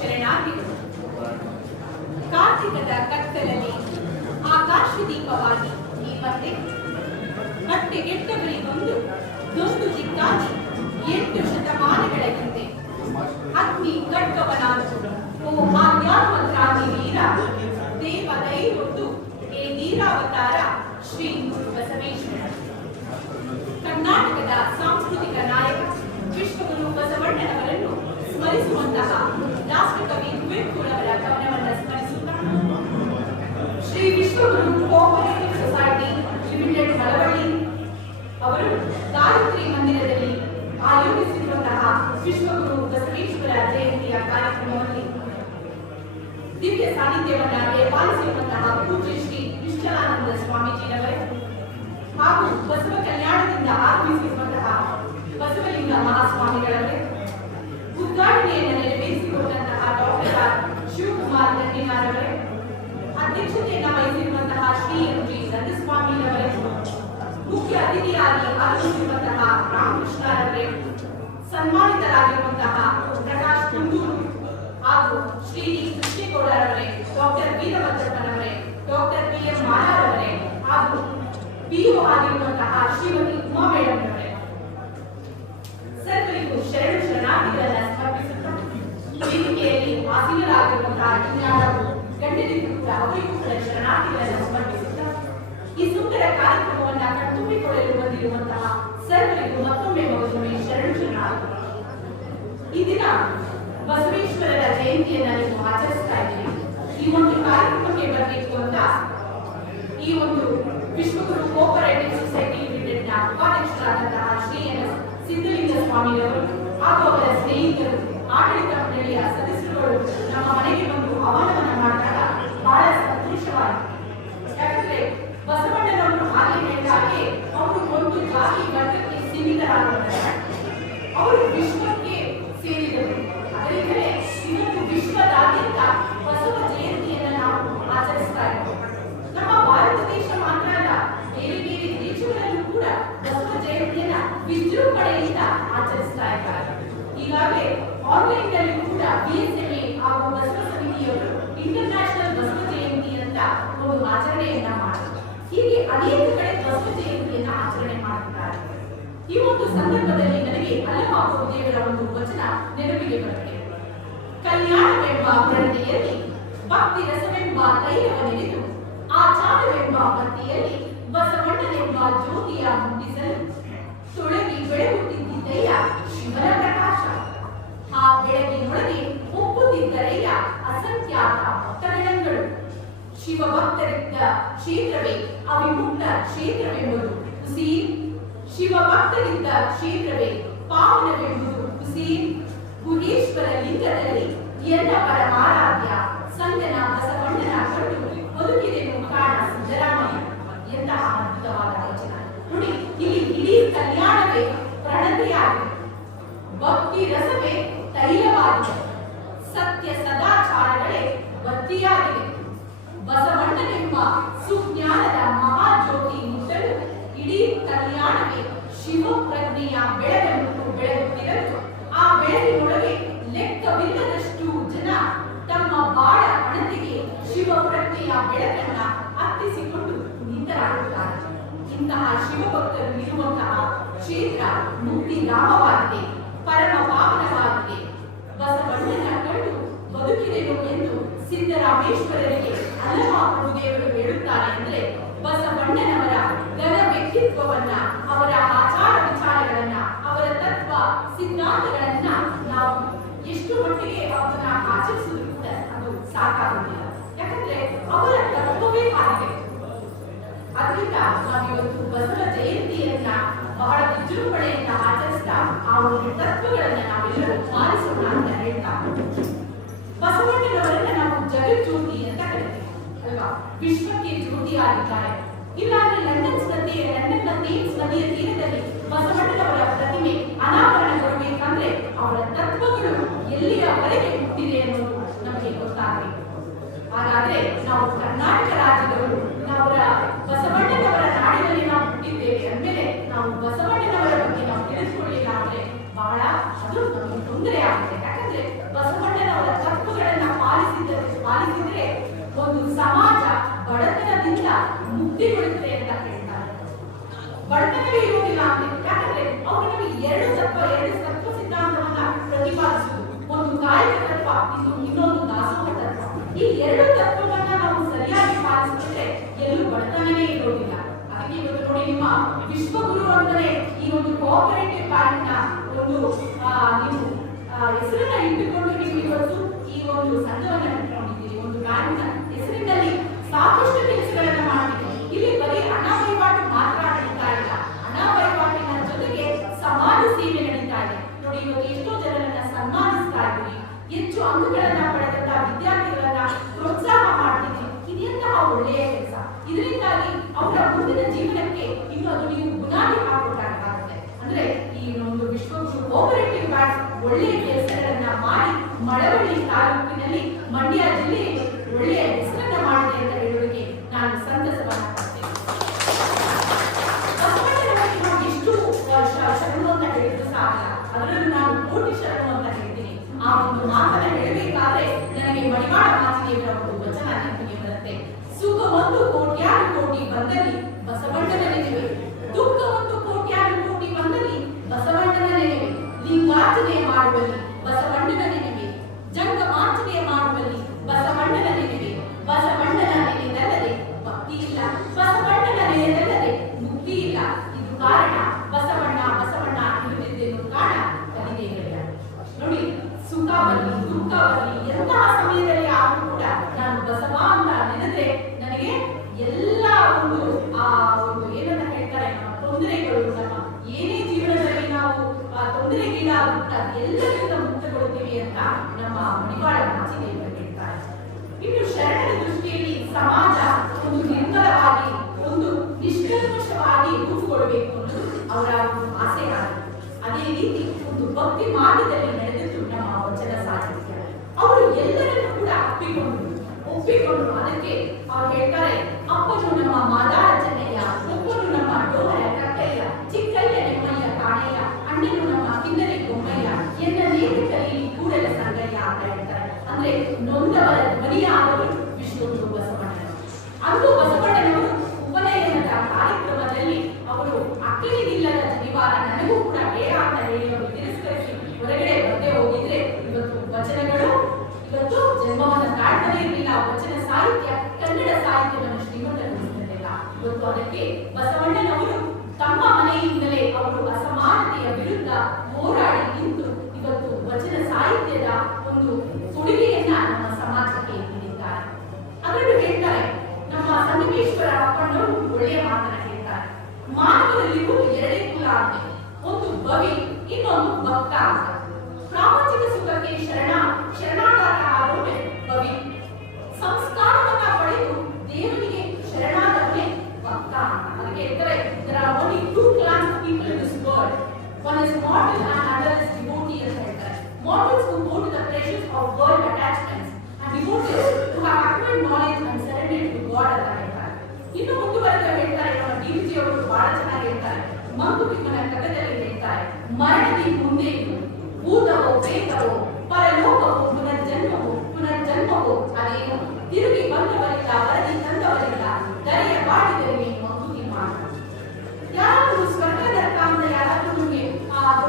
ಶರಣಾರ್ಥಿಗಳು. ಕಾರ್ತಿಕದ ಕತ್ತಲಲ್ಲಿ ಆಕಾಶ ದೀಪವಾಗಿ ಈ ಮತ್ತೆ ಕಟ್ಟೆಗೆಟ್ಟವರಿಗೊಂದು ದೊಂದು ದಿಕ್ಕಾಗಿ 8 ಶತಮಾನಗಳ ಹಿಂದೆ ಅಗ್ನಿ ಖಡ್ಗವನಾದು ಓ ಆಧ್ಯಾತ್ಮಕ್ರಾಂತಿ ವೀರ ದೇವ ದೈವತ್ತು ಏ ವೀರಾವತಾರ ಶ್ರೀ ಬಸವೇಶ್ವರ. ಕರ್ನಾಟಕದ ಸಾಂಸ್ಕೃತಿಕ ನಾಯಕ ವಿಶ್ವಗುರು ಬಸವಣ್ಣನವರನ್ನು ಸ್ಮರಿಸುವಂತಹ ರಾಷ್ಟ್ರಕವಿ ಕುವೆಂಪುರವರ ಕವನವನ್ನು ಸ್ಮರಿಸುತ್ತಾ ಶ್ರೀ ವಿಶ್ವಗುರು ಕೋಆಪರೇಟಿವ್ ಸೊಸೈಟಿ ಲಿಮಿಟೆಡ್ ಮಳವಳ್ಳಿ ಅವರು ಗಾಯತ್ರಿ ಮಂದಿರದಲ್ಲಿ ಆಯೋಜಿಸಿರುವಂತಹ ವಿಶ್ವಗುರು ಬಸವೇಶ್ವರ ಜಯಂತಿಯ ಕಾರ್ಯಕ್ರಮದಲ್ಲಿ ದಿವ್ಯ ಸಾನ್ನಿಧ್ಯವನ್ನ ಪಾಲಿಸಿರುವಂತಹ ಪೂಜ್ಯ ಶ್ರೀ ವಿಶ್ವನಾನಂದ ಸ್ವಾಮೀಜಿಯವರೇ ಹಾಗೂ ಬಸವ ಕಲ್ಯಾಣದಿಂದ ಆಗಮಿಸಿರುವಂತಹ ಬಸವಲಿಂಗ ಮಹಾಸ್ವಾಮಿಗಳವರೇ, ಉದ್ಘಾಟನೆಯನ್ನು ನೆರವೇರಿಸಿರುವಂತಹ ಡಾಕ್ಟರ್ ಶಿವಕುಮಾರ್ ದಂಡಿನಾರವರೇ, ಅಧ್ಯಕ್ಷತೆಯನ್ನು ವಹಿಸಿರುವಂತಹ ಶ್ರೀ ಎಂ.ಜಿ. ರಂಗಸ್ವಾಮಿಯವರೇ, ಮುಖ್ಯ ಅತಿಥಿಯಾಗಿ ಆಗಮಿಸಿರುವಂತಹ ರಾಮಕೃಷ್ಣರವರೇ, ಸನ್ಮಾನಿತರಾಗಿರುವಂತಹ ಪ್ರಕಾಶ್ ಕುಂದೂರು ಹಾಗೂ ಶ್ರೀ ಕೃಷ್ಣೇಗೌಡರವರೇ, ಡಾಕ್ಟರ್ ವೀರಭದ್ರಪ್ಪನವರೇ, ಡಾಕ್ಟರ್ ಪಿ.ಎಂ. ಮಾಲಾರವರೇ ಹಾಗೂ ಪಿಯು ಆಗಿರುವಂತಹ ಶ್ರೀಮತಿ ಉಮಾ ಮೇಡಮ್ ಅವರೇ, ಸರ್ವರಿಗೂ ಶರಣು ಶರಣಾರ್ಥಿಗಳನ್ನ ಸಮರ್ಪಿಸುತ್ತಾ ವೇದಿಕೆಯಲ್ಲಿ ಆಸೀನರಾಗಿರುವಂತಹ ಇನ್ಯಾರು ಗಣ್ಯರಿಗೂ ಕೂಡ ಅವರಿಗೂ ಕೂಡ ಶರಣಾರ್ಥಿಗಳನ್ನ ಸಮರ್ಪಿಸುತ್ತಾ ಈ ಸುಂದರ ಕಾರ್ಯಕ್ರಮವನ್ನ ಕಣ್ತುಂಬಿಕೊಳ್ಳಲು ಬಂದಿರುವಂತಹ ಸರ್ವರಿಗೂ ಮತ್ತೊಮ್ಮೆ ಮಗದೊಮ್ಮೆ ಶರಣು ಶರಣಾರ್ಥಿಗಳು. ಈ ದಿನ ಬಸವೇಶ್ವರರ ಜಯಂತಿಯನ್ನ ನೀವು ಆಚರಿಸ್ತಾ ಇದ್ದೀರಿ. ಈ ಒಂದು ಕಾರ್ಯಕ್ರಮಕ್ಕೆ ಬರಬೇಕು ಅಂತ ಈ ಒಂದು ವಿಶ್ವಗುರು ಕೋಆಪರೇಟಿವ್ ಸೊಸೈಟಿ ಲಿಮಿಟೆಡ್ ನ ಉಪಾಧ್ಯಕ್ಷರಾದಂತಹ ಶ್ರೀ ಎನ್.ಎಸ್. ಸಿದ್ದಲಿಂಗ ಸ್ವಾಮಿಯವರು ಹಾಗೂ ಅವರ ಸ್ನೇಹಿತರು, ಆಡಳಿತ ಮಂಡಳಿಯ ಸದಸ್ಯರುಗಳು ನಮ್ಮ ಮನೆಗೆ ಬಂದು ಆಹ್ವಾನವನ್ನ ಮಾಡಿದಾಗ ಬಹಳ ಸಂತೋಷವಾಯಿತು. ಯಾಕಂದ್ರೆ ಬಸವಣ್ಣನವರು ಹಾಗೆ ಹೇಳಿದಾಗೆ ಅವರು ಒಂದು ಜಾತಿ ವರ್ಗಕ್ಕೆ ಸೀಮಿತರಾಗಿದ್ದಾರೆ. ಅವರು ವಿಶ್ವಕ್ಕೆ ಸೇರಿದರು. ಅದರಿಂದಲೇ ಇವತ್ತು ವಿಶ್ವದಾದ್ಯಂತ ಬಸವ ಜಯಂತಿಯನ್ನು ನಾವು ಆಚರಿಸ್ತಾ ಇದ್ದೇವೆ. ನಮ್ಮ ಭಾರತ ದೇಶ ಮಾತ್ರ ಅಲ್ಲ, ಬೇರೆ ಬೇರೆ ದೇಶಗಳಲ್ಲೂ ಕೂಡ ಬಸವ ಜಯಂತಿಯನ್ನ ವಿಜೃಂಭಣೆಯಿಂದ ಆಚರಿಸ್ತಾ ಇದ್ದಾರೆ. ಈಗಾಗಲೇ ಆನ್ಲೈನ್ ನಲ್ಲಿ ಕೂಡ BSMA ಹಾಗೂ ಬಸವ ಸಮಿತಿಯವರು ಇಂಟರ್ನ್ಯಾಷನಲ್ ಬಸವ ಜಯಂತಿ ಅಂತ ಒಂದು ಆಚರಣೆಯನ್ನ ಮಾಡಿದ್ದಾರೆ. ಹೀಗೆ ಅನೇಕ ಕಡೆ ಬಸವ ಜಯಂತಿಯನ್ನ ಆಚರಣೆ ಮಾಡುತ್ತಾರೆ. ಈ ಒಂದು ಸಂದರ್ಭದಲ್ಲಿ ನನಗೆ ಅಲ್ಲಮ ದೇವರ ಒಂದು ವಚನ ನೆನಪಿಗೆ ಬರುತ್ತೆ. ಕಲ್ಯಾಣವೆಂಬ ಪ್ರಣತೆಯಲ್ಲಿ ಭಕ್ತಿ ರಸವೆಂಬ ತೈಲವನ್ನೆರೆದು ಆಚಾರವೆಂಬ ಭಕ್ತಿಯಲ್ಲಿ ಬಸವಣ್ಣನೆಂಬ ಜ್ಯೋತಿಯ ಮುಟ್ಟಿಸಲು ತೊಳಗಿ ಬೆಳಗುತ್ತಿದ್ದಯ್ಯ ಶಿವನ ಪ್ರಕಾಶ. ಆ ಬೆಳಗಿನೊಳಗೆ ಒಪ್ಪುತ್ತಿದ್ದರಯ್ಯ ಅಸಂಖ್ಯಾತ ಭಕ್ತಗಣಗಳು. ಶಿವಭಕ್ತರಿದ್ದ ಕ್ಷೇತ್ರವೇ ಅವಿಮುಕ್ತ ಕ್ಷೇತ್ರವೆಂಬುದು ಹುಸೀನ್. ಶಿವಭಕ್ತರಿದ್ದ ಕ್ಷೇತ್ರವೇ ಪಾವನವೆಂಬುದು ಹುಸೀನ್. ಗುಹೇಶ್ವರ ಲಿಂಗದಲ್ಲಿ ಎಲ್ಲ ಪರಮಾರಾಧ್ಯ ಸಂಗನ ಬಸವಣ್ಣನ ಕಂಡು ಬದುಕಿದೆನು ಕಾಣ ಸಿದ್ದರಾಮಯ್ಯ. ಎಂತಹ ಅದ್ಭುತವಾದ ವಚನ ನೋಡಿ. ಇಲ್ಲಿ ಇಡೀ ಕಲ್ಯಾಣವೇ ಪ್ರಣತೆಯಾಗಿದೆ, ಭಕ್ತಿ ರಸವೇ ತೈಲವಾಗಿದೆ, ಸತ್ಯ ಸದಾಚಾರಗಳೇ ಬತ್ತಿಯಾಗಿದೆ. ಬಸವಣ್ಣನೆಂಬ ಸುಜ್ಞಾನದ ಮಹಾಜ್ಯೋತಿ ಮುಟ್ಟಲು ಇಡೀ ಕಲ್ಯಾಣವೇ ಶಿವ ಪ್ರಜ್ಞೆಯ ಬೆಳಗನ್ನು ಬೆಳಗುತ್ತಿರಲು ಆ ಬೆಳಗಿನೊಳಗೆ ಲೆಕ್ಕವಿಲ್ಲದಷ್ಟು ಜನ ತಮ್ಮ ಬಾಳ ಅಣತಿಗೆ ಶಿವ ಪ್ರಜ್ಞೆಯ ಬೆಳಕನ್ನ ಹತ್ತಿಸಿಕೊಂಡು ನಿಂತರಾಡುತ್ತಾರೆ. ಇಂತಹ ಶಿವಭಕ್ತರು ಇರುವಂತಹ ಕ್ಷೇತ್ರ ಮುಕ್ತಿ ಧಾಮವಾಗಿದೆ, ಪರಮ ಪಾವನವಾಗಿದೆ. ಬಸವಣ್ಣನ ಕಂಡು ಬದುಕಿದೆನು ಎಂದು ಸಿದ್ದರಾಮೇಶ್ವರರಿಗೆ ಅಲ್ಲಮ ಪ್ರಭುದೇವರು ಹೇಳುತ್ತಾರೆ ಅಂದರೆ ಬಸವಣ್ಣನವರ ಘನ ವ್ಯಕ್ತಿತ್ವವನ್ನ, ಅವರ ಆಚಾರ ವಿಚಾರಗಳನ್ನ, ಅವರ ತತ್ವ ಸಿದ್ಧಾಂತಗಳನ್ನ ನಾವು ಎಷ್ಟು ಮಟ್ಟಿಗೆ ಅವನ್ನ ಆಚರಿಸುವುದು ಕೂಡ ಅದು ಸಾಕಾಗುವುದಿಲ್ಲ. ಯಾಕಂದ್ರೆ ಅವರ ತತ್ವವೇ ಆಗಿದೆ. ಅದರಿಂದ ನಾವಿವತ್ತು ಬಸವ ಜಯಂತಿಯನ್ನ ಬಹಳ ವಿಜೃಂಭಣೆಯಿಂದ ಆಚರಿಸ್ತಾ ಆ ಒಂದು ತತ್ವಗಳನ್ನ ನಾವೆಲ್ಲರೂ ಪಾಲಿಸೋಣ ಅಂತ ಹೇಳ್ತಾ, ಬಸವಣ್ಣನವರನ್ನ ನಾವು ಜಗಜ್ಯೋತಿ ಅಂತ ಕರಿತೀವಿ ಅಲ್ವಾ? ವಿಶ್ವಕ್ಕೆ ಜ್ಯೋತಿ ಆಗಿದ್ದಾರೆ. ಇಲ್ಲಾಂದ್ರೆ ಲಂಡನ್ನ ಥೇಮ್ಸ್ ನದಿಯ ತೀರದಲ್ಲಿ ಬಸವಣ್ಣನವರ ಪ್ರತಿಮೆ ಅನಾವರಣಗೊಳ್ಳಬೇಕಂದ್ರೆ ಅವರ ತತ್ವಗಳು ಎಲ್ಲಿಯವರೆಗೆ ಹುಟ್ಟಿದೆ ಅನ್ನೋದು ನಮಗೆ ಗೊತ್ತಾಗಬೇಕು. ಹಾಗಾದ್ರೆ ನಾವು ಕರ್ನಾಟಕ ರಾಜ್ಯದವರು, ನಾವು ಬಸವಣ್ಣನವರ ನಾಡಿನಲ್ಲಿ ನಾವು ಹುಟ್ಟಿದ್ದೇವೆ ಅಂದ್ಮೇಲೆ ನಾವು ಬಸವಣ್ಣನವರ ಬಗ್ಗೆ ನಾವು ತಿಳಿದುಕೊಳ್ಳಿಲ್ಲ ಅಂದ್ರೆ ಬಹಳ ಅದು ನಮಗೆ ತೊಂದರೆ ಆಗುತ್ತೆ. ಯಾಕಂದ್ರೆ ಬಸವಣ್ಣನವರ ತತ್ವಗಳನ್ನ ಪಾಲಿಸಿದ್ರೆ ಒಂದು ಸಮಾಜ ಬಡತನದಿಂದ ಮುಕ್ತಿಗೊಳ್ಳುತ್ತೆ ಅಂತ ಹೇಳ್ತಾರೆ. ಬಡತನವೇ ಇರುವುದಿಲ್ಲ ಅಂದ್ರೆ ಯಾಕಂದ್ರೆ ಅವರು ನಮಗೆ ಎರಡು ತತ್ವ ಸಿದ್ಧಾಂತವನ್ನ ಪ್ರತಿಪಾದಿಸುವುದು, ಒಂದು ಕಾಯಕ ತತ್ವ, ಇನ್ನೊಂದು ದಾಸೋಹ ತತ್ವ. ಈ ಎರಡು ತತ್ವವನ್ನ ನಾವು ಸರಿಯಾಗಿ ಪಾಲಿಸಿದ್ರೆ ಎಲ್ಲೂ ಬಡತನವೇ ಇರೋದಿಲ್ಲ. ಅದಕ್ಕೆ ಇವತ್ತು ನೋಡಿ ನಿಮ್ಮ ವಿಶ್ವಗುರು ಅಂದರೆ ಈ ಒಂದು ಕೋಆಪರೇಟಿವ್ ಬ್ಯಾಂಕ್ ನ ಒಂದು ನೀವು ಹೆಸರನ್ನ ಇಟ್ಟುಕೊಂಡು ನೀವು ಇವತ್ತು ಈ ಒಂದು ಸಂಘವನ್ನ ಇಟ್ಕೊಂಡಿದ್ದೀರಿ. ಒಂದು ಬ್ಯಾಂಕ್ ನ ಹೆಸರಿನಲ್ಲಿ ಸಾಕಷ್ಟು ಕೆಲಸಗಳನ್ನ ಮಾಡ್ತೀವಿ. ಇಲ್ಲಿ ಬರೀ ಹಣ ವಹಿವಾಟು ಮಾತ್ರ ನಡೀತಾ ಇಲ್ಲ, ಹಣ ವಹಿವಾಟಿನ ಜೊತೆಗೆ ಸಮಾಜ ಸೇವೆ ನಡೀತಾ ಇದೆ. ನೋಡಿ ಇವತ್ತು ಎಷ್ಟೋ ಜನರನ್ನ ಸನ್ಮಾನಿಸ್ತಾ ಇದ್ದೀವಿ, ಹೆಚ್ಚು ಅಂಕಗಳನ್ನ ಪಡೆದಂತಹ ವಿದ್ಯಾರ್ಥಿಗಳನ್ನ ಪ್ರೋತ್ಸಾಹ ಮಾಡ್ತೀವಿ. ಇದೆಂತಹ ಒಳ್ಳೆಯ ಕೆಲಸ. ಇದರಿಂದಾಗಿ ಅವರ ಮುಂದಿನ ಜೀವನಕ್ಕೆ ಇನ್ನು ಅದು ನೀವು ಬುನಾದಿ ಹಾಕಬೇಕಾಗುತ್ತೆ. ಅಂದ್ರೆ ಈ ಒಂದು ವಿಶ್ವಗುರು ಕೋಆಪರೇಟಿವ್ ಬ್ಯಾಂಕ್ ಒಳ್ಳೆಯ ಕೆಲಸಗಳನ್ನ ಮಾಡಿ ಮಳವಳ್ಳಿ ತಾಲೂಕಿನಲ್ಲಿ ಮಂಡ್ಯ ಜಿಲ್ಲೆಯಲ್ಲಿ ಒಳ್ಳೆಯ ಹೆಸರನ್ನ ಮಾಡಿದೆ ಅಂತ ಹೇಳುವುದಕ್ಕೆ ನಾನು ಸಂತಸವನ್ನ ಪಡ್ತೇನೆ. ಬಸವಣ್ಣನವರಿಗೆ ಎಷ್ಟು ಶರಣು ಅಂತ ಹೇಳಿದ್ರು ಸಾಕಲ್ಲ, ಅದರಲ್ಲೂ ನಾನು ಕೋಟಿ ಶರಣು ಅಂತ ಹೇಳ್ತೀನಿ. ಆ ಒಂದು ಮಾತನ್ನ ಹೇಳಬೇಕಾದ್ರೆ ನನಗೆ ಮಡಿವಾಳ ಮಾಚಿದೇವರ ಒಂದು ವಚನ ನೆನಪಿಗೆ ಬರುತ್ತೆ. ಸುಖ ಒಂದು ಕೋಟ್ಯಾನು ಕೋಟಿ ಬಂದಲ್ಲಿ ಬಸವಣ್ಣನ ನೆನೆವೆ, ದುಃಖ ಒಂದು ಕೋಟ್ಯಾನು ಕೋಟಿ ಬಂದಲ್ಲಿ ಬಸವಣ್ಣನ ನೆನೆವೆ, ಲಿಂಗಾರ್ಚನೆ ಮಾಡುವಲ್ಲಿ ಬಸವಣ್ಣನ ನೆನೆವೆ, ಜಂಗಮಾರ್ಚನೆ ಮಾಡುವಲ್ಲಿ ಬಸವಣ್ಣನ ನೆನೆವೆ, ಬಸವಣ್ಣನ ನೆನೆದಲ್ಲದೆ ಭಕ್ತಿ ಇಲ್ಲ, ಬಸವಣ್ಣನ ನೆನೆದಲ್ಲದೆ ಮುಕ್ತಿ ಇಲ್ಲ. ಇದು ಕಾರಣ ಬಸವಣ್ಣ ಬಸವಣ್ಣ ಇರುತ್ತಿದ್ದೇನು ಕಾರಣ ಕಲಿದೇವಯ್ಯ. ನೋಡಿ, ಸುಖ ಬರಲಿ ದುಃಖ ಬರಲಿ ಎಂತಹ ಸಮಯದಲ್ಲಿ ಆದರೂ ಕೂಡ ನಾನು ಬಸವ ಅಂತ ನೆನೆದ್ರೆ ನನಗೆ ಎಲ್ಲ ಒಂದು ಏನಂತ ಹೇಳ್ತಾರೆ, ನಮ್ಮ ತೊಂದರೆಗಳು, ನಮ್ಮ ಏನೇ ಜೀವನದಲ್ಲಿ ನಾವು ತೊಂದರೆಗೀಡಾಗುತ್ತ ಎಲ್ಲರಿಂದ ಮುಕ್ತಗೊಳ್ಳುತ್ತೀವಿ ಅಂತ ನಮ್ಮ ಮಡಿವಾಳ ಮಾಚಿದೇವರು ಹೇಳ್ತಾರೆ. ಇನ್ನು ಶರಣರ ದೃಷ್ಟಿಯಲ್ಲಿ ಸಮಾಜ ಒಂದು ನಿರ್ಮಲವಾಗಿ ಒಂದು ನಿಷ್ಕಲ್ಮಶವಾಗಿ ರೂಪುಗೊಳ್ಳಬೇಕು ಅನ್ನೋದು ಅವರ ಒಂದು ಆಸೆಯಾಗಿದೆ. ಅದೇ ರೀತಿ ಒಂದು ಭಕ್ತಿ ಮಾರ್ಗದಲ್ಲಿ ನಡೆದಿದ್ದು ನಮ್ಮ ವಚನ ಸಾಹಿತ್ಯ. ಅವರು ಎಲ್ಲರನ್ನೂ ಕೂಡ ಒಪ್ಪಿಕೊಂಡು ಅದಕ್ಕೆ ಅವ್ರು ಹೇಳ್ತಾರೆ, ಅಪ್ಪನು ನಮ್ಮ ಮಾದಾಳ ಚೆನ್ನಯ್ಯ, ಒಪ್ಪನು ನಮ್ಮ ಡೋಹರ ಕಟ್ಟಯ್ಯ, ಚಿಕ್ಕಯ್ಯ ನಿಮ್ಮಯ್ಯ ಕಾಣಯ್ಯ, ಅಣ್ಣನು ನಮ್ಮ ಕಿನ್ನರಿ ಬೊಮ್ಮಯ್ಯ, ಎನ್ನನೇನು ಕಲಿ ಕೂಡಲ ಸಂಗಯ್ಯ ಅಂತ ಹೇಳ್ತಾರೆ. ಅಂದ್ರೆ ನೊಂದವರ ಧ್ವನಿಯಾದವರು ವಿಶ್ವಗುರು ಬಸವಣ್ಣನವರು. ಅಂದು ಬಸವಣ್ಣನವರು ಉಪನಯನದ ಕಾರ್ಯಕ್ರಮದಲ್ಲಿ ಅವರು ಅಕ್ಕನಿಗಿಲ್ಲದ ಜನಿವಾರ ನನಗೂ ಕೂಡ ಬೇಡ ಅಂತ ಹೇಳಿ ಅವರು ತಿರಸ್ಕರಿಸಿ ಹೊರಗಡೆ ಬಂದೇ ಹೋಗಿದ್ರೆ ಇವತ್ತು ವಚನಗಳು ಇವತ್ತು ಜನ್ಮವನ್ನ ಕಾಡ್ತಾನೆ ಇರಲಿಲ್ಲ. ವಚನ ಸಾಹಿತ್ಯ, ಕನ್ನಡ ಸಾಹಿತ್ಯವನ್ನು ಶ್ರೀಮಂತಗೊಳಿಸುತ್ತಿರಲಿಲ್ಲ. ಇವತ್ತು ಅದಕ್ಕೆ ಬಸವಣ್ಣನವರು ತಮ್ಮ ಮನೆಯಿಂದಲೇ ಅವರು ಅಸಮಾನತೆಯ ವಿರುದ್ಧ ಹೋರಾಡಿ ನಿಂತು ಇವತ್ತು ವಚನ ಸಾಹಿತ್ಯದ ಒಂದು ಕೊಡುಗೆಯನ್ನ ನಮ್ಮ ಸಮಾಜಕ್ಕೆ ನೀಡಿದ್ದಾರೆ. ಅದನ್ನು ಹೇಳ್ತಾರೆ ನಮ್ಮ ಸಂಗಮೇಶ್ವರ ಅಪ್ಪಣ್ಣವರು ಒಳ್ಳೆಯ ಮಾತನ್ನ ಹೇಳ್ತಾರೆ. ಮಾನವರಲ್ಲಿಗೂ ಎರಡೇ ಕುಲ ಆಗಿದೆ, ಒಂದು ಬವಿ, ಇನ್ನೊಂದು ಭಕ್ತ ಅಂತ. ಪ್ರಾಪಂಚಿಕ ಸುಖಕ್ಕೆ ಶರಣಾಗತ ಆದವನೇ ಬವಿ. ಸಂಸ್ಕಾರವನ್ನ ಪಡೆದು ದೇವರಿಗೆ ಶರಣಾದವನೇ ಭಕ್ತ ಅಂತ. ಅದಕ್ಕೆ ಹೇಳ್ತಾರೆ, there are only two class of people in this world. One is mortal and other is devotee ಅಂತ ಹೇಳ್ತಾರೆ. Mortals who go to the pleasures of world attachments and devotees who have acquired knowledge and surrendered to God ಅಂತ ಹೇಳ್ತಾರೆ. ಇನ್ನು ಮುಂದುವರೆದ ಹೇಳ್ತಾರೆ, ನಮ್ಮ ಡಿವಿಜಿ ಅವರು ಬಹಳ ಚೆನ್ನಾಗಿ ಹೇಳ್ತಾರೆ. ಮಂಕುತಿಮ್ಮನ ಕಥೆಯಲ್ಲಿ ಹೇಳ್ತಾರೆ, ಮರಣದಿ ಮುಂದೆ ಭೂತವೋ ಪ್ರೇತವೋ ಪರಲೋಕವೋ ಪುನರ್ಜನ್ಮವೋ ಅದೇನು ತಿರುಗಿ ಬಂದವರಿಲ್ಲ ವರದಿ ತಂದವರಿಲ್ಲ ದರೆಯ ಬಾಡಿದರಿಗೆ ಮಂಕುತಿಮ್ಮ. ಯಾರಾದ್ರೂ ಸ್ವರ್ಗ ನರಕ ಅಂತ ಯಾರಾದ್ರೂ ನಿಮಗೆ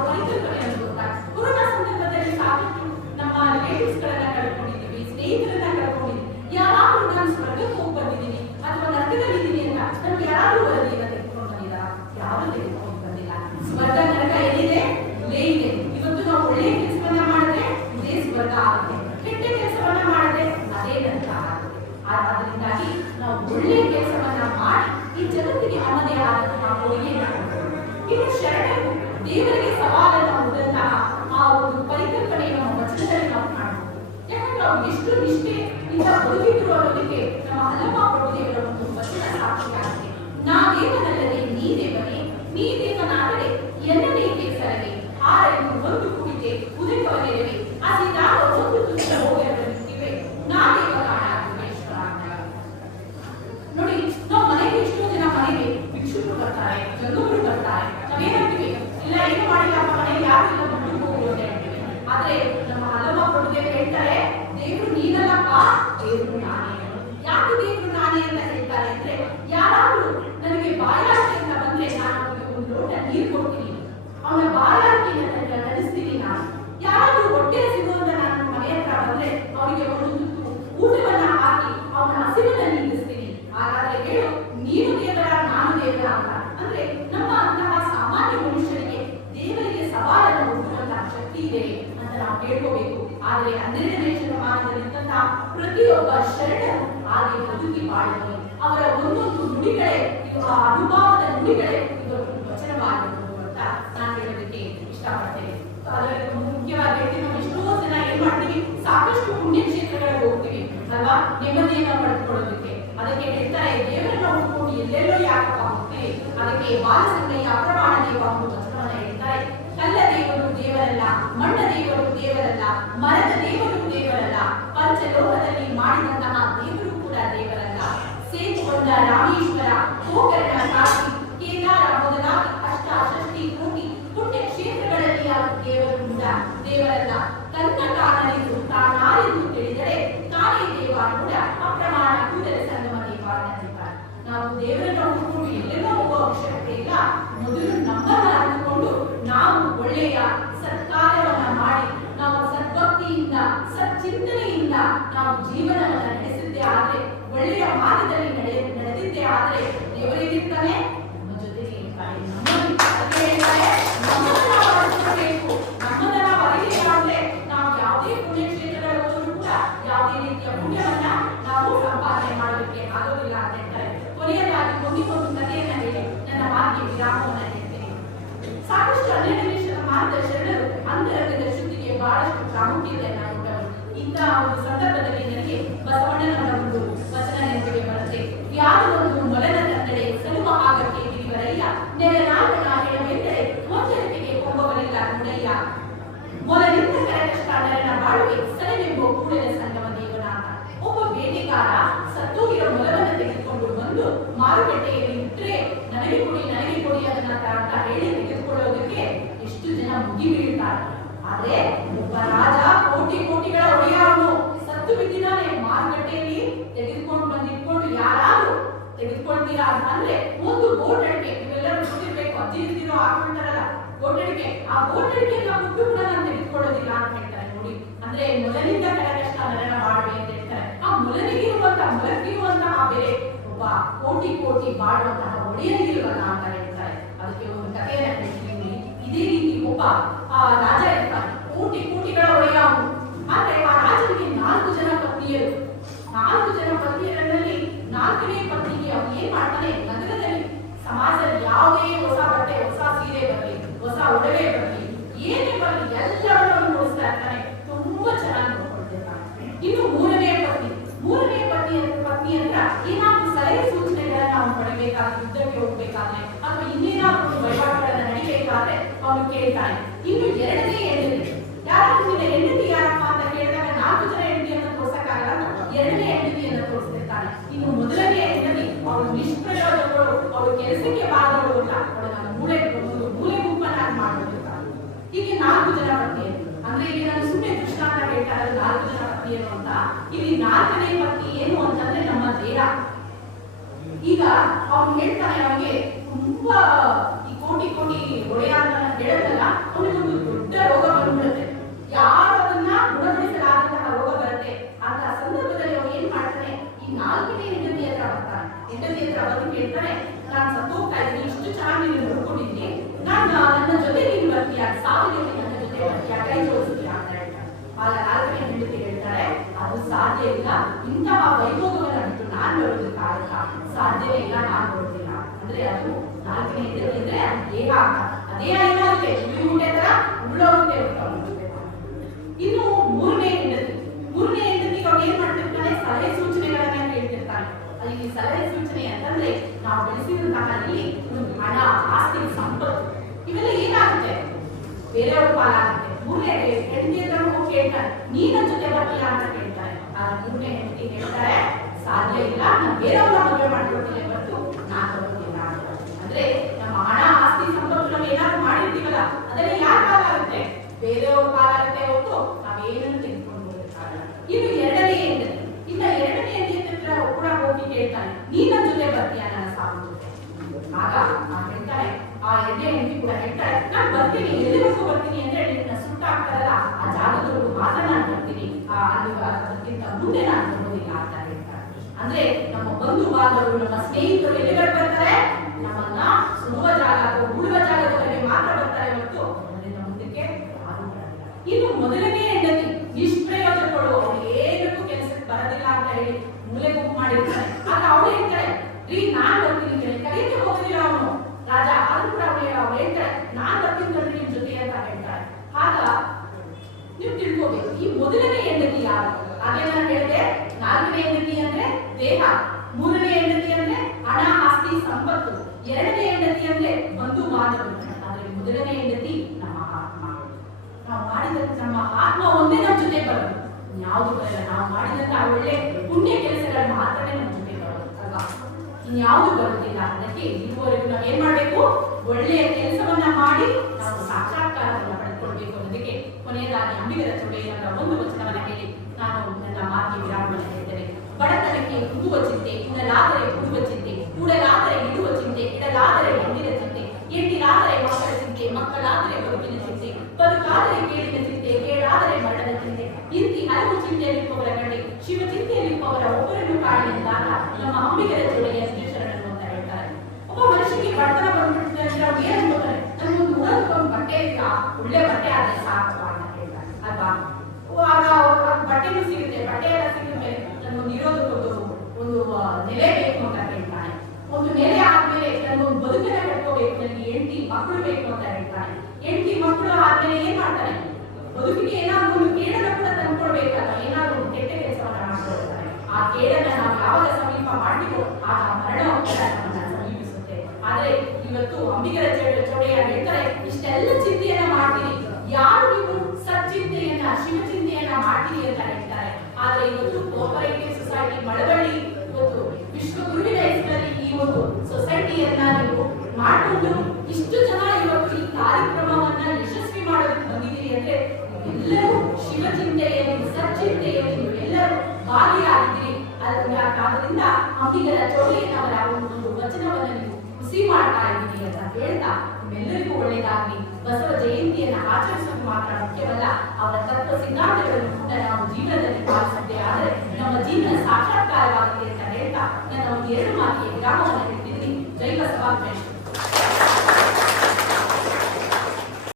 ಪರಿಕಲ್ಪನೆಯನ್ನು ಗೊತ್ತಾ? ಕೊರೋನಾ ಸಂದರ್ಭದಲ್ಲಿ ಸಾಕಷ್ಟು ನಮ್ಮ ರಿಲೇಟಿವ್ಸ್ ಗಳನ್ನ ಕಳ್ಕೊಂಡಿದ್ದೀವಿ, ಸ್ನೇಹಿತರನ್ನ ಕಳ್ಕೊಂಡಿದ್ದೀವಿ. ಯಾರಾದ್ರೂ ನಾನು ಸ್ವರ್ಗಕ್ಕೆ ಹೋಗಿ ಬಂದಿದ್ದೀನಿ ಅಥವಾ ನರಕದಲ್ಲಿ ಇದ್ದೀನಿ ಅಂತ ನಮ್ಗೆ ಯಾರಾದ್ರೂ ವರದಿಯನ್ನ ತೆಗೆದುಕೊಂಡು ಬಂದಿಲ್ಲ? ಯಾರು ತೆಗೆದುಕೊಂಡು ಬಂದಿಲ್ಲ. ಸ್ವರ್ಗ ನರಕ ಏನಿದೆ ಇಲ್ಲೇ ಇದೆ. ಇವತ್ತು ನಾವು ಒಳ್ಳೆಯ ಕೆಲಸವನ್ನ ಮಾಡಿದ್ರೆ ಇದೇ ಸ್ವರ್ಗ ಆಗುತ್ತೆ, ಕೆಟ್ಟ ಕೆಲಸವನ್ನ ಮಾಡಿದ್ರೆ ಅದೇ ನರಕ ಆಗುತ್ತೆ. ಅದರಿಂದಾಗಿ ನಾವು ಒಳ್ಳೆಯ ಕೆಲಸವನ್ನ ಮಾಡಿ ಈ ಜಗತ್ತಿಗೆ ನಮ್ಮದೇ ಆದಂತಹ ಕೊಡುಗೆಯನ್ನು ಕೊಡಬೇಕು. ಇನ್ನು ಶರಣರು ದೇವರಿಗೆ ಸವಾಲನ್ನು ಹೊಂದಂತಹ ಆ ಒಂದು ಪರಿಕಲ್ಪನೆಯನ್ನು ವಚನದಲ್ಲಿ ನಾವು ಕಾಣಬಹುದು. ಯಾಕಂದ್ರೆ ಅವ್ರು ಎಷ್ಟು ನಿಷ್ಠೆಯಿಂದ ಬದುಕಿದ್ರು ಅನ್ನೋದಕ್ಕೆ ನಮ್ಮ ಹಲವ ಪ್ರಭುದೇವರ ಒಂದು ವಚನ ಸಾಕ್ಷಿಯಾಗಿದೆ. ನಾ ದೇವನಲ್ಲದೆ ನೀ ದೇವನೇ, ನೀ ದೇವನಾದರೆ ಎನ್ನನೇಕೆ ಸರವೆ, ಹಾರನ್ನು ಒಂದು ಕುಡಿತೆ ಉದಕವನೆರವೆ, ಹಸಿದಾಗ ಒಂದು ತುತ್ತ ಹೋಗಿರಲಿವೆ, ನಾ ದೇವ ಕಾಣ ಗುಣೇಶ್ವರ. ನೋಡಿ, ನಾವು ಮನೆಗೆ ಎಷ್ಟೋ ಜನ ಮನೆಗೆ ಭಿಕ್ಷುಕರು ಬರ್ತಾರೆ, ಜಂಗಮರು ಬರ್ತಾರೆ. ನಾವೇನಂತೀವಿ, ಇಲ್ಲ ಏನು ಮಾಡಿಲ್ಲ ಮನೆಗೆ ಯಾರು ಇಲ್ಲ ಬಿಟ್ಟು ಹೋಗೋದೆ. ಆದ್ರೆ ನಮ್ಮ ಹಲವ ಕೊಡುಗೆ ಹೇಳ್ತಾರೆ ದೇವರು ನೀನಲ್ಲಪ್ಪ, ದೇವರು ನಾನೇ. ಯಾಕೆ ದೇವರು ನಾನೇ ಅಂತ ಹೇಳ್ತಾರೆ ಅಂದ್ರೆ, ಯಾರಾದ್ರೂ ನನಗೆ ಬಾಯಾರಿಕೆ ಅಂತ ಬಂದ್ರೆ ನಾನು ಅವನಿಗೆ ಒಂದು ಲೋಟ ನೀರು ಕೊಡ್ತೀನಿ, ಅವನ ಬಾಯಾರಿಕೆಯನ್ನು ನಡೆಸ್ತೀನಿ. ನಾನು ಯಾರಾದ್ರೂ ಹೊಟ್ಟೆ ಹಸಿವು ಅಂತ ನಾನು ಮನೆ ಹತ್ರ ಬಂದ್ರೆ ಅವನಿಗೆ ಒಂದು ತುತ್ತು ಊಟವನ್ನ ಹಾಕಿ ಅವನ ಹಸಿವನ್ನ ನೀಗಿಸ್ತೀನಿ. ಹಾಗಾದ್ರೆ ಹೇಳು, ನೀನು ದೇವರ ನಾನು ದೇವರ ಅಂತ ಅಂದ್ರೆ ನಮ್ಮ ಅಂತಹ ಸಾಮಾನ್ಯ ಮನುಷ್ಯರಿಗೆ ದೇವರಿಗೆ ಸವಾಲನ್ನು ಒಡ್ಡುವಂತಹ ಶಕ್ತಿ ಇದೆ ಅಂತ ನಾವು ಹೇಳ್ಕೋಬೇಕು. ಆದರೆ 12ನೇ ಶತಮಾನದಲ್ಲಿದ್ದಂತಹ ಪ್ರತಿಯೊಬ್ಬ ಶರಣರು ಹಾಗೆ ಬದುಕಿ ಬಾಳಿದರು. ಅವರ ಒಂದೊಂದು ನುಡಿಗಳೇ ಇದು, ಆ ಅನುಭವದ ನುಡಿಗಳೇ ಇವತ್ತು ವಚನವಾಗಿರುವುದು ಅಂತ ನಾನು ಹೇಳೋದಕ್ಕೆ ಇಷ್ಟಪಡ್ತೇನೆ. ಅದರಲ್ಲಿ ಮುಖ್ಯವಾಗಿ ಹೇಳ್ತೀನಿ, ನಾವು ಎಷ್ಟೋ ಜನ ಏನ್ ಮಾಡ್ತೀವಿ, ಸಾಕಷ್ಟು ಪುಣ್ಯಕ್ಷೇತ್ರಗಳಿಗೆ ಹೋಗ್ತೀವಿ ಅಲ್ವಾ, ನೆಮ್ಮದಿಯನ್ನ ಪಡೆದುಕೊಳ್ಳೋದಕ್ಕೆ. ಅದಕ್ಕೆ ಹೇಳ್ತಾರೆ, ದೇವರನ್ನ ಹುಡ್ಕೊಂಡು ಎಲ್ಲೆಲ್ಲೋ ಯಾಕಪ್ಪ ಹೋಗ್ತೀವಿ, ಅದಕ್ಕೆ ಬಾಲಸಂಗಯ್ಯ ಅಪ್ರಮಾಣ ದೇವ ವಚನವನ್ನ ಹೇಳ್ತಾರೆ. ಕಲ್ಲ ದೇವರು ದೇವರಲ್ಲ, ಮಣ್ಣ ದೇವರು ದೇವರಲ್ಲ, ಮರದ ದೇವರು ದೇವರಲ್ಲ, ಪಂಚಲೋಕದಲ್ಲಿ ಮಾಡಿದಂತಹ ದೇವರು ಕೂಡ ದೇವರಲ್ಲ. ಸೇತುಕೊಂಡ ರಾಮೇಶ್ವರ, ಗೋಕರ್ಣ, ಕಾಶಿ, ಕೇದಾರ ಮೊದಲಾಗಿ ಅಷ್ಟಾಷಷ್ಟಿ ಕೋಟಿ ಪುಣ್ಯ ಕ್ಷೇತ್ರಗಳಲ್ಲಿ ದೇವರು ಕೂಡ ದೇವರಲ್ಲ. ತನ್ನ ತಾನರಿದು ತಾನಾರಿದು ತಿಳಿದರೆ ತಾನೇ ದೇವ ಕೂಡ ಅಪ್ರಮಾಣ ಕೂಡಲ ಸಂಗಮ ದೇವ ಅನ್ನುತ್ತಾರೆ. ನಾವು ದೇವರನ್ನು ಹುಡುಕೊಂಡು ಎಲ್ಲೆಲ್ಲೋ ಹೋಗೋ ಅವಶ್ಯಕತೆ ಇಲ್ಲ. ಮೊದಲು ನಮ್ಮನ್ನ ಅರಿತುಕೊಂಡು ನಾವು ಒಳ್ಳೆಯ ಸತ್ಕಾರ್ಯವನ್ನ ಮಾಡಿ, ನಾವು ಸದ್ಭಕ್ತಿಯಿಂದ ಸಚ್ಚಿಂತನೆಯಿಂದ ನಾವು ಜೀವನವನ್ನು ನಡೆಸಿದ್ದೇ ಆದ್ರೆ, ಒಳ್ಳೆಯ ಮಾರ್ಗದಲ್ಲಿ ನಡೆದಿದ್ದೇ ಆದ್ರೆ ದೇವರೇನಿರ್ತಾನೆ, ನಮ್ಮ ಜೊತೆಗೆ ಇರ್ತಾನೆ. ನಮ್ಮನ್ನು ನಾವು ಅರಿತುಕೊಳ್ಳಬೇಕು. ನಮ್ಮನ್ನ ನಾವು ಅರಿಯಲಾದ್ರೆ ನಾವು ಯಾವುದೇ ಪುಣ್ಯಕ್ಷೇತ್ರಗಳು ಹೋದರೂ ಕೂಡ ಯಾವುದೇ ರೀತಿಯ ಪುಣ್ಯವನ್ನ ನಾವು ಸಂಪಾದನೆ ಮಾಡೋದಕ್ಕೆ ಆಗೋದಿಲ್ಲ ಅಂತ ಹೇಳ್ತಾರೆ. ಕೊನೆಯದಾಗಿ ಒಂದು ಕಥೆಯನ್ನ ಹೇಳಿ ನನ್ನ ಮಾತಿಗೆ ವಿರಾಮವನ್ನು ಹೇಳ್ತೇನೆ. ಸಾಕಷ್ಟು 12ನೇ ಶತಮಾನದ ಶರಣರು ಅಂತರಂಗದ ಶುದ್ಧಿಗೆ ಬಹಳಷ್ಟು ಪ್ರಾಮುಖ್ಯತೆಯನ್ನು ಕೊಟ್ಟರು. ಇಂತಹ ಒಂದು ಸಂದರ್ಭದಲ್ಲಿ ನನಗೆ ಬಸವಣ್ಣನವರ ಒಂದು ವಚನ ನೆನಪಿಗೆ ಬರುತ್ತೆ. ಯಾರೊಂದು ಮೊಲನ ತಂದಡೆ ಸಲುವ ಆಗಕ್ಕೆ ಬಿರಿವರಯ್ಯ, ನೆಲನಾಲ್ಕನ ಹೇಳವೆಂದರೆ ಒಂದರಿಕೆಗೆ ಕೊಂಬವರಿಲ್ಲ ನುಡಯ್ಯ, ಮೊಲನಿಂದ ಕರಕಷ್ಟ ನರನ ಬಾಳುವೆ ಸಲವೆಂಬ ಕೂಡಲ ಸಂಗಮ ದೇವನಾಥ. ಒಬ್ಬ ಬೇಟೆಗಾರ ಸತ್ತೋಗಿರೋ ಮೊಲವನ್ನು ತೆಗೆದುಕೊಂಡು ಬಂದು ಮಾರುಕಟ್ಟೆಯಲ್ಲಿ ಇಟ್ಟರೆ ನನಗೆ ಕೊಡಿ ಅದನ್ನ ಅಂತ ಹೇಳಿ ತೆಗೆದುಕೊಳ್ಳೋದಕ್ಕೆ ಎಷ್ಟು ಜನ ಮುಗಿ ಬೀಳ್ತಾರೆ. ಆದ್ರೆ ಒಬ್ಬ ರಾಜ ಕೋಟಿಗಳ ಒಡೆಯ, ಅವನು ಸತ್ತು ಬಿದ್ದಿದ್ದಾನೆ, ಮಾರುಕಟ್ಟೆಯಲ್ಲಿ ತೆಗೆದುಕೊಂಡು ಬಂದಿಟ್ಕೊಂಡು ಯಾರಾದ್ರೂ ತೆಗೆದುಕೊಳ್ತೀರಾ ಅಂದ್ರೆ ಒಂದು ಬೋಟ್ ಅಡಿಕೆ, ಇವೆಲ್ಲರೂ ಗೊತ್ತಿರ್ಬೇಕು, ಅಜ್ಜಿರೋ ಹಾಕೊಳ್ತಾರಲ್ಲ ಬೋಟ್ ಅಡಿಕೆ, ಆ ಬೋಟ್ ಅಡಿಕೆಯನ್ನ ಕೊಟ್ಟು ಕೂಡ ನಾನು ತೆಗೆದುಕೊಳ್ಳೋದಿಲ್ಲ ಅಂತ ಹೇಳ್ತಾರೆ. ನೋಡಿ, ಅಂದ್ರೆ ಮೊದಲಿಂದ ಕಷ್ಟ ನರನ ಬಾಳ್ವೆ ಅಂತ ಹೇಳ್ತಾರೆ. ಆ ಮೊಲಕ್ಕಿರುವಂತಹ ಬೆಲೆ ಒಬ್ಬ ಕೋಟಿ ಬಾಳುವಂತಹ ಒಡೆಯನಿಗಿರುವಲ್ಲ ಅಂತ ಹೇಳ್ತಾರೆ. ಅದಕ್ಕೆ ಒಂದು ಕಥೆಯನ್ನ ಹೇಳ್ತೀನಿ. ಇದೇ ರೀತಿ ಒಬ್ಬ ರಾಜ ಇರ್ತಾನೆ, ಕೋಟಿಗಳ ಒಡೆಯ ಅವನು. ಆದ್ರೆ ಆ ರಾಜನಿಗೆ 4 ಜನ ಪತ್ನಿಯರು. 4 ಜನ ಪತ್ನಿಯರಲ್ಲಿ 4ನೇ ಪತ್ನಿಗೆ ಅವನು ಏನ್ ಮಾಡ್ತಾನೆ, ನಗರದಲ್ಲಿ ಸಮಾಜದಲ್ಲಿ ಯಾವುದೇ ಹೊಸ ಬಟ್ಟೆ, ಹೊಸ ಸೀರೆ ಬರಲಿ, ಹೊಸ ಒಡವೆ ಬರಲಿ, ಏನೇ ಬರಲಿ ಎಲ್ಲವನ್ನೂ ನೋಡಿಸ್ತಾ ಇರ್ತಾನೆ. ತುಂಬಾ ಚೆನ್ನಾಗಿ ನೋಡ್ಕೊಳ್ತಿರ್ತಾನೆ. ಇನ್ನು ಮೂರನೇ ಪತ್ನಿ ಅಂತ ಏನಾದ್ರೂ ಸಲಹೆ ಸೂಚನೆಗಳನ್ನ ಅವನು ಪಡಿಬೇಕಾದ್ರೆ, ಯುದ್ಧಕ್ಕೆ ಹೋಗ್ಬೇಕಾದ್ರೆ ಅಥವಾ ಇನ್ನೇನಾದ್ರೂ ವಹಿವಾಟುಗಳನ್ನ ನಡಿಬೇಕಾದ್ರೆ ಅವನು ಕೇಳ್ತಾನೆ. ಇನ್ನು ಎರಡನೇ ಹೆಂಡತಿ, ಯಾರಾದ್ರೂ ನಿನ್ನ ಹೆಂಡತಿ ಯಾರಪ್ಪ ಅಂತ ಕೇಳಿದಾಗ 4 ಜನ ಹೆಂಡತಿಯನ್ನು ತೋರ್ಸಕ್ಕಾಗಲ್ಲ, ಎರಡನೇ ಹೆಂಡತಿಯನ್ನು ತೋರಿಸ್ತಿರ್ತಾನೆ. ಇನ್ನು ಮೊದಲನೇ ಹೆಂಡತಿ ಅವಳು ನಿಷ್ಪ್ರಯೋಜಕಳು, ಅವಳು ಕೆಲಸಕ್ಕೆ ಬಾರದವಳು ಅಂತ ಅವಳನ್ನ ಮೂಲೆ ಗುಂಪನ್ನಾಗಿ ಮಾಡ್ಬಿಟ್ಟಿರ್ತಾನೆ. ಹೀಗೆ 4 ಜನ ಪತ್ನಿಯರು. ಅಂದ್ರೆ ಇಲ್ಲಿ ನಾನು ಸುಮ್ಮನೆ ದೃಷ್ಟಾಂತ ಹೇಳ್ತಾ ಇರೋದು 4 ಜನ ಪತ್ನಿಯರು ಅಂತ. ಇಲ್ಲಿ 4ನೇ ಪತ್ನಿ ಏನು ಅಂತಂದ್ರೆ ನಮ್ಮ ದೇಹ. ಈಗ ಅವ್ನು ಹೇಳ್ತಾನೆ, ಅವನಿಗೆ ತುಂಬಾ ಈ ಕೋಟಿ ಒಡೆಯ ಅಂತ ಹೇಳೋದಲ್ಲ, ಅವನಿಗೊಂದು ದೊಡ್ಡ ರೋಗ ಬಂದ್ಬಿಡುತ್ತೆ. ಯಾರು ಅದನ್ನ ಗುಣಪಡಿಸಲಾದಂತಹ ರೋಗ ಬರುತ್ತೆ. ಅಂತ ಸಂದರ್ಭದಲ್ಲಿ ಅವನು ಏನ್ ಮಾಡ್ತಾನೆ, ಈ 4ನೇ ಹೆಂಡತಿ ಹತ್ರ ಬರ್ತಾನೆ. ಹೆಂಡತಿ ಹತ್ರ ಬಂದು ಹೇಳ್ತಾನೆ, ನಾನು ಸತ್ತೋಗ್ತಾ ಇದ್ದೀನಿ, ಇಷ್ಟು ಚೆನ್ನಾಗಿ ನೀನು ನೋಡ್ಕೊಂಡಿದ್ದೀನಿ, ನನ್ನ ಜೊತೆ ನೀನು ಬರ್ತೀಯ, ಸಾವಿಗೆ ನನ್ನ ಜೊತೆ ಬರ್ತೀಯ, ಕೈ ಜೋಡಿಸ್ತೀಯ ಅಂತ ಹೇಳ್ತಾನೆ. ಆಗ 4ನೇ ಹೆಂಡತಿ ಹೇಳ್ತಾಳೆ, ಅದು ಸಾಧ್ಯ ಇಲ್ಲ, ಇಂತಹ ವೈಭೋಗವನ್ನು ಬಿಟ್ಟು ನಾನು ಬರೋದಕ್ಕಾಗಲ್ಲ, ಸಾಧ್ಯವೇ ಇಲ್ಲ, ನಾನು ಬರೋದಿಲ್ಲ. ಅಂದ್ರೆ ಅದು 4ನೇ ಹೆಂಡತಿ ಅಂದ್ರೆ ದೇಹ ಅಂತ. ಅದೇ ಏನಾಗುತ್ತೆ, ಉಳಿ ಮುಟ್ಟೆ ತರ ಉಳ್ಳೋಗುತ್ತೆ. ಇನ್ನು ಮೂರನೇ ಹೆಂಡತಿಗೆ ಅವ್ರು ಏನ್ ಮಾಡ್ತಿರ್ತಾನೆ, ಸಲಹೆ ಸೂಚನೆಗಳನ್ನ ಹೇಳ್ತಿರ್ತಾನೆ. ಅಲ್ಲಿ ಸಲಹೆ ಸೂಚನೆ ಅಂತಂದ್ರೆ ನಾವು ಬೆಳೆಸಿದಂತಹ ಹಣ, ಆಸ್ತಿ, ಸಂಪತ್ತು ಇವೆಲ್ಲ ಏನಾಗುತ್ತೆ, ಬೇರೆಯವ್ರ ಪಾಲಾಗುತ್ತೆ. ಮೂರನೇ ಹೆಂಡತಿ ಹತ್ರ ಹೋಗಿ ಕೇಳ್ತಾರೆ, ನೀನ ಜೊತೆ ಬರ್ತೀಯ ಅಂತ ಕೇಳ್ತಾರೆ. ಆಗ 3ನೇ ಹೆಂಡತಿ ಹೇಳ್ತಾರೆ, ಸಾಧ್ಯ ಇಲ್ಲ, ನಾನು ಬೇರೆಯವ್ರ ಮದುವೆ ಮಾಡ್ಕೊಳ್ತೀನಿ ಹೊರತು ನಾನು ಬರೋದಿಲ್ಲ. ಅಂದ್ರೆ ನಮ್ಮ ಹಣ, ಆಸ್ತಿ, ಸಂಪತ್ತು ನಾವು ಏನಾದ್ರು ಮಾಡಿರ್ತೀವಲ್ಲ ಅದೆಲ್ಲ ಯಾರ ಪಾಲಾಗುತ್ತೆ, ಬೇರೆಯವ್ರ ಪಾಲಾಗುತ್ತೆ ಹೊರತು ನಾವೇನನ್ನು ತೆಗೆದುಕೊಂಡು ಹೋಗಕ್ಕಾಗಲ್ಲ. ಇನ್ನು ಎರಡನೇ ಹೆಂಡತಿ, ಇನ್ನ ಎರಡನೇ ಹೆಂಡತಿ ಹತ್ರ ಕೂಡ ಹೋಗಿ ಕೇಳ್ತಾನೆ, ನೀ ನನ್ನ ಜೊತೆ ಬರ್ತೀಯ ನನ್ನ ಸಾವು ಜೊತೆ? ಆಗ ಹೇಳ್ತಾಳೆ, ಆ ಎರಡನೇ ಹೆಂಡತಿ ಕೂಡ ಹೇಳ್ತಾಳೆ, ನಾನು ಬರ್ತೀನಿ, ಎಲ್ಲಿವರೆಗೂ ಬರ್ತೀನಿ ಅಂದ್ರೆ ನಿನ್ನ ಸುಟ್ಟಾಗ್ತಾರಲ್ಲ ಆ ಜಾಗದವರೆಗೂ ಮಾತ್ರ ನಾನು ಬರ್ತೀನಿ, ಅದಕ್ಕಿಂತ ಮುಂದೆ ನಾನು ಬರೋದಿಲ್ಲ ಅಂತ ಹೇಳ್ತಾರೆ. ಅಂದ್ರೆ ನಮ್ಮ ಬಂಧು ಬಾಂಧವರು, ನಮ್ಮ ಸ್ನೇಹಿತರು ಎಲ್ಲಿವರೆಗೆ ಬರ್ತಾರೆ? ನಮ್ಮನ್ನ ಸುಡುವ ಜಾಗ ಅಥವಾ ಉಳುವ ಜಾಗದವರೆಗೆ ಮಾತ್ರ ಬರ್ತಾರೆ ಹೊರತು ಅದರಿಂದ ಮುಂದಕ್ಕೆ ಯಾರು ಬರಲ್ಲ. ಇನ್ನು ಮೊದಲನೇ ಹೆಂಡತಿ ನಿಷ್ಪ್ರಯೋಜನಗಳು, ಏನಕ್ಕೂ ಕೆಲಸಕ್ಕೆ ಬರೋದಿಲ್ಲ ಅಂತ ಹೇಳಿ ಮೂಲೆ ಗುಂಪು ಮಾಡಿರ್ತಾರೆ. ಆಗ ಅವಳು ಹೇಳ್ತಾಳೆ, ರೀ ನಾನ್ ಬರ್ತೀನಿ ಕರೆಯಕ್ಕೆ ಹೋಗೋದಿಲ್ಲ ಅವನು ರಾಜ, ಆದ್ರೂ ಕೂಡ ಅವಳು ಹೇಳ್ತಾಳೆ, ನಾನ್ ಬರ್ತೀನಿ ಕಣ್ರಿ ನಿಮ್ ಜೊತೆ ಅಂತ ಹೇಳ್ತಾಳೆ. ಆಗ ನೀವು ತಿಳ್ಕೋಬೇಕು, ಈ ಮೊದಲನೇ ಹೆಂಡತಿ ಯಾರು? ಹಾಗೆ ನಾನು ಹೇಳಿದೆ, ನಾಲ್ಕನೇ ಹೆಂಡತಿ ಅಂದ್ರೆ ದೇಹ, ಮೂರನೇ ಹೆಂಡತಿ ಅಂದ್ರೆ ಹಣ ಆಸ್ತಿ ಸಂಪತ್ತು, ಎರಡನೇ ಹೆಂಡತಿ ಅಂದ್ರೆ ಬಂಧು ಬಾಂಧವರು. ಆದ್ರೆ ಮೊದಲನೇ ಹೆಂಡತಿ ನಮ್ಮ ಆತ್ಮ. ನಾವು ಮಾಡಿದಂತ ನಮ್ಮ ಆತ್ಮ ಒಂದೇ ನಮ್ಮ ಜೊತೆ ಬರೋದು, ಯಾವುದು ಬರಲ್ಲ. ನಾವು ಮಾಡಿದಂತ ಒಳ್ಳೆ ಪುಣ್ಯ ಕೆಲಸಗಳ ಮಾತ್ರನೇ ನಮ್ಮ ಜೊತೆ ಬರೋದು ಅಲ್ವಾ, ಇನ್ಯಾವುದು ಬರುವುದಿಲ್ಲ. ಅದಕ್ಕೆ ಇದುವರೆಗೂ ನಾವು ಏನ್ ಮಾಡ್ಬೇಕು? ಒಳ್ಳೆಯ ಕೆಲಸವನ್ನ ಮಾಡಿ ನಾವು ಸಾಕ್ಷಾತ್ಕಾರವನ್ನ ಪಡೆದುಕೊಳ್ಬೇಕು. ಅದಕ್ಕೆ ಕೊನೆಯದಾಗಿ ಅಂಬಿಗರ ಚೌಡಯ್ಯನವರ ಒಂದು ವಚನವನ್ನ ಹೇಳಿ ನಾನು ನನ್ನ ಮಾತಿಗೆ ವಿರಾಮವನ್ನು ಹೇಳ್ತೇನೆ. ಬಡತನಕ್ಕೆ ಕುದುವ ಚಿಂತೆ, ಉಣಲಾದರೆ ಕುದುವ ಚಿಂತೆ, ಕೂಡಲಾದರೆ ಇಡುವ ಚಿಂತೆ, ಇಡಲಾದರೆ ಎಂದಿನ ಚಿಂತೆ, ಎಂದಿಲಾದರೆ ಮಕ್ಕಳ ಚಿಂತೆ, ಮಕ್ಕಳಾದರೆ ಬದುಕಿನ ಚಿಂತೆ, ಬದುಕಾದರೆ ಕೇಳಿನ ಚಿಂತೆ, ಕೇಳಾದರೆ ಮರಣದ ಚಿಂತೆ, ಇಂತಿ ಹಲವು ಚಿಂತೆಯಲ್ಲಿರುವವರ ಕಂಡೆ ಶಿವ ಚಿಂತೆಯಲ್ಲಿರುವವರ ಒಬ್ಬರನ್ನು ಕಾಣಲಿದ್ದಾಗ ನಮ್ಮ ಅಂಬಿಗರ ಚೌಡಯ್ಯ ಶ್ರೀಶರಣರು ಅಂತ ಹೇಳ್ತಾರೆ. ಒಬ್ಬ ಮನುಷ್ಯನಿಗೆ ಬಡತನ ಬಂದ್ಬಿಡ್ತಾರೆ ಅಂದ್ರೆ ಅವ್ರು ಏನ್ ಅನ್ಕೋತಾರೆ, ನನಗೊಂದು ಉಡೋದಕ್ಕೊಂದು ಬಟ್ಟೆ ಇಲ್ಲ, ಒಳ್ಳೆ ಬಟ್ಟೆ ಆದ್ರೆ ಸಾಕು ಅಂತ ಹೇಳ್ತಾರೆ ಅಲ್ವಾ. ಬಟ್ಟೆನೂ ಸಿಗುತ್ತೆ, ಬಟ್ಟೆ ಎಲ್ಲ ಸಿಕ್ಕ ಮೇಲೆ ನನಗೊಂದು ಇರೋದಕ್ಕೊಂದು ನೆಲೆ ಬೇಕು ಅಂತ ಹೇಳ್ತಾನೆ. ಒಂದು ನೆಲೆ ಆದ್ಮೇಲೆ ನನಗೊಂದು ಬದುಕನ್ನ ಕಟ್ಕೋಬೇಕು, ನನಗೆ ಹೆಂಡತಿ ಮಕ್ಕಳು ಬೇಕು ಅಂತ ಹೇಳ್ತಾನೆ. ಹೆಂಡತಿ ಮಕ್ಕಳು ಆದ್ಮೇಲೆ ಏನ್ ಮಾಡ್ತಾನೆ? ಬದುಕಿಗೆ ಏನಾದ್ರು ಒಂದು ಕೇಡನ್ನ ಕೂಡ ತಂದ್ಕೊಡ್ಬೇಕಲ್ಲ, ಏನಾದ್ರು ಒಂದು ಕೆಟ್ಟ ಕೆಲಸವನ್ನ ಮಾಡ್ಕೊಳ್ತಾನೆ. ಆ ಕೇಡನ್ನ ನಾವು ಯಾವಾಗ ಸಮೀಪ ಮಾಡ್ತೀವೋ ಆಗ ಮರಣ ನಮ್ಮನ್ನ ಸಮೀಪಿಸುತ್ತೆ. ಆದ್ರೆ ಇವತ್ತು ಅಂಬಿಗರ ಚೌಡಯ್ಯ ಹೇಳ್ತಾರೆ, ಇಷ್ಟೆಲ್ಲ ಚಿಂತೆಯನ್ನ ಮಾಡ್ತೀನಿ, ಯಾರು ನೀವು ಸಚ್ಚಿಂತೆಯನ್ನ ಶಿವಚಿಂತೆಯನ್ನ ಮಾಡ್ತೀನಿ ಅಂತ ಹೇಳ್ತಾರೆ. ಆದ್ರೆ ಇವತ್ತು ಕೋಪರೇಟಿವ್ ಸೊಸೈಟಿ ಮಳವಳ್ಳಿ ಇವತ್ತು ವಿಶ್ವಗುರುವಿನ ಹೆಸರಲ್ಲಿ ಈ ಒಂದು ಸೊಸೈಟಿಯನ್ನ ನೀವು ಮಾಡಿಕೊಂಡು ಇಷ್ಟು ಜನ ಇವತ್ತು ಈ ಕಾರ್ಯಕ್ರಮವನ್ನ ಯಶಸ್ವಿ ಮಾಡೋದಕ್ಕೆ ಬಂದಿದ್ದೀರಿ ಅಂದ್ರೆ ಎಲ್ಲರೂ ಶಿವಚಿಂತೆಯಲ್ಲಿ ಸಚ್ಚಿಂತೆಯಲ್ಲಿ ಎಲ್ಲರೂ ಭಾಗಿಯಾಗಿದ್ದೀರಿ. ಅದರಿಂದ ಅಂಬಿಗರ ಚೌಡಯ್ಯನವರ ಒಂದು ವಚನವನ್ನು ನೀವು ಖುಷಿ ಮಾಡ್ತಾ ಇದ್ದೀರಿ ಅಂತ ಹೇಳ್ತಾ ನಿಮ್ಮೆಲ್ಲರಿಗೂ ಒಳ್ಳೆಯದಾಗಲಿ. ಬಸವ ಜಯಂತಿಯನ್ನ ಆಚರಿಸೋದು ಮಾತ್ರ ಮುಖ್ಯವಲ್ಲ, ಅವರ ತತ್ವ ಸಿದ್ಧಾಂತಗಳನ್ನು ಕೂಡ ನಾವು ಜೀವನದಲ್ಲಿ ಪಾಲಿಸಿದ್ದೇ ಆದರೆ ನಮ್ಮ ಜೀವನ ಸಾಕ್ಷಾತ್ಕಾರವಾಗಿದೆ ಅಂತ ಹೇಳ್ತಾ ನನ್ನ ಒಂದು ಎರಡು ಮಾತಿಗೆ ವಿರಾಮವನ್ನು ಹೇಳ್ತಿದ್ದೀನಿ. ಜೈ ಬಸವ.